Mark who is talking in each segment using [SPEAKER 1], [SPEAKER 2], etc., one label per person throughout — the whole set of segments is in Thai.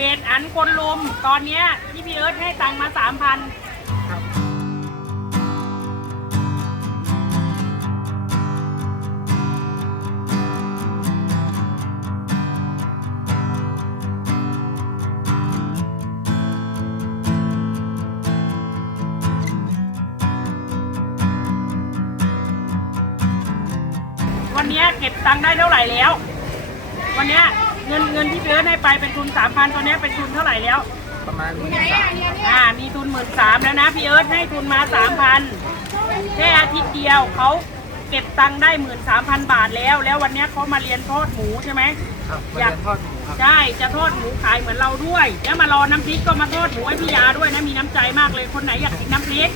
[SPEAKER 1] เพจอันคนลุมตอนเนี้ยที่พี่เอิร์ธให้ตังค์มาสามพันวันเนี้ยเก็บตังค์ได้เท่าไหร่แล้ว วันเนี้ย เงินเงินที่พี่เอิร์ธให้ไปเป็นทุนสามพันตอนเนี้ยเป็นทุนเท่าไหร่แล้ว
[SPEAKER 2] ประมาณหมื่นสาม
[SPEAKER 1] อ่า มีทุนหมื่นสามแล้วนะพี่เอิร์ธให้ทุนมาสามพันแค่อาทิตย์เดียวเขาเก็บตังค์ได้หมื่นสามพันบาทแล้ว แล้ววันเนี้ยเขามาเรียนทอดหมูใช่ไหม
[SPEAKER 2] ครับมา
[SPEAKER 1] อยาก
[SPEAKER 2] เรียนทอดหมูครับ
[SPEAKER 1] ใช่จะทอดหมูขายเหมือนเราด้วย แล้วมารอน้ำพริกก็มาทอดหมูให้พี่ยาด้วยนะมีน้ำใจมากเลยคนไหนอยากกินน้ำพริก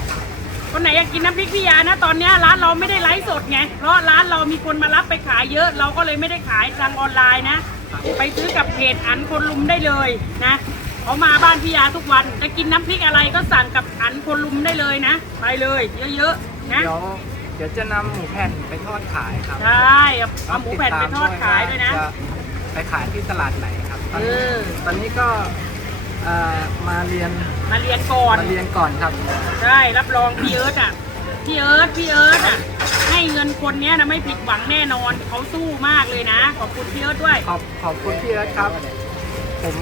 [SPEAKER 1] คนไหนอยากกินน้ำพริกพี่ยานะตอนเนี้ยร้านเราไม่ได้ไลฟ์สดไงเพราะร้านเรามีคนมารับไปขายเยอะ เราก็เลยไม่ได้ขายทางออนไลน์นะ ไปซื้อกับเพจอันคนลุมได้เลยนะเขามาบ้านพี่ยาทุกวันจะกินน้ำพริกอะไรก็สั่งกับอันคนลุมได้เลยนะ ไปเลยเยอะๆนะ
[SPEAKER 2] เดี๋ยวเดี๋ยวจะนำหมูแผ่นไปทอดขายครับ
[SPEAKER 1] ใช่เอาหมูแผ่นไปทอดขายด้วยนะ
[SPEAKER 2] จะไปขายที่ตลาดไหนครับ ตอนนี้
[SPEAKER 1] เออ
[SPEAKER 2] ตอนนี้ก็เอ่อมาเรียน
[SPEAKER 1] มาเรียนก่อน
[SPEAKER 2] มาเรียนก่อนครับ
[SPEAKER 1] ใช่ รับรองพี่เอิร์ธอะ พี่เอิร์ธพี่เอิร์ธอะให้เงินคนเนี้ยนะไม่ผิดหวังแน่นอนเขาสู้มากเลยนะ ขอบคุณพี่เอิร์ธด้วย
[SPEAKER 2] ขอบขอบคุณพี่เอิร์ธครับ ผม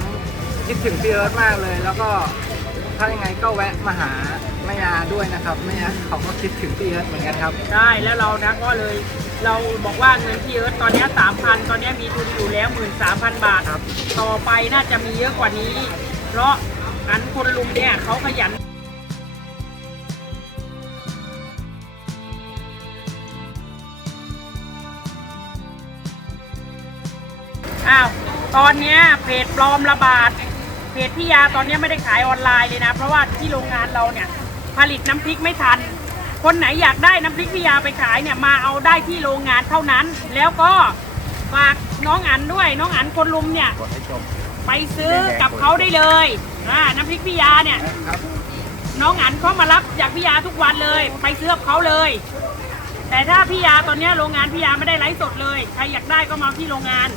[SPEAKER 2] คิดถึงพี่เอิร์ธมากเลย แล้วก็ถ้ายังไงก็แวะมาหาแม่ยาด้วยนะครับแม่ยาเขาก็คิดถึงพี่เอิร์ธเหมือนกันครับ
[SPEAKER 1] ใช่แล้วเรานะก็เลยเราบอกว่าเงินพี่เอิร์ธตอนเนี้สามพันตอนเนี้ยมีทุนอยู่แล้วหมื่นสามพันบาท
[SPEAKER 2] ครับ
[SPEAKER 1] ต่อไปน่าจะมีเยอะกว่านี้ เพราะอันคนลุงเนี่ยเขาขยัน อ้าวตอนเนี้ยเพจปลอมระบาดเพจพี่ยาตอนเนี้ยไม่ได้ขายออนไลน์เลยนะ เพราะว่าที่โรงงานเราเนี่ยผลิตน้ำพริกไม่ทัน คนไหนอยากได้น้ำพริกพี่ยาไปขายเนี่ยมาเอาได้ที่โรงงานเท่านั้น แล้วก็ฝากน้องอันด้วยน้องอันคนลุมเนี่ย
[SPEAKER 2] กดให้ชม
[SPEAKER 1] ไปซื้อกับเขาได้เลยอ่าน้ำพริกพี่ยาเนี่ย น้องอันเขามารับจากพี่ยาทุกวันเลย ไปซื้อกับเขาเลย แต่ถ้าพี่ยาตอนเนี้ยโรงงานพี่ยาไม่ได้ไลฟ์สดเลย ใครอยากได้ก็มาที่โรงงาน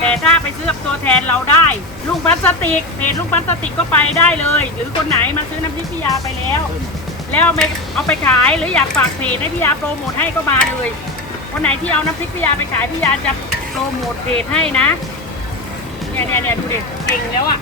[SPEAKER 1] แต่ถ้าไปซื้อกับตัวแทนเราได้ ลุงพลาสติกเพจลุงพลาสติกก็ไปได้เลย หรือคนไหนมาซื้อน้ำพริกพิยาไปแล้ว แล้วเอาไปเอาไปขายหรืออยากฝากเพจให้พิยาโปรโมทให้ก็มาเลยคนไหนที่เอาน้ำพริกพิยาไปขายพิยาจะโปรโมทเพจให้นะเนี่ยเนี่ยเนี่ยดูเด็กเก่งแล้วอะ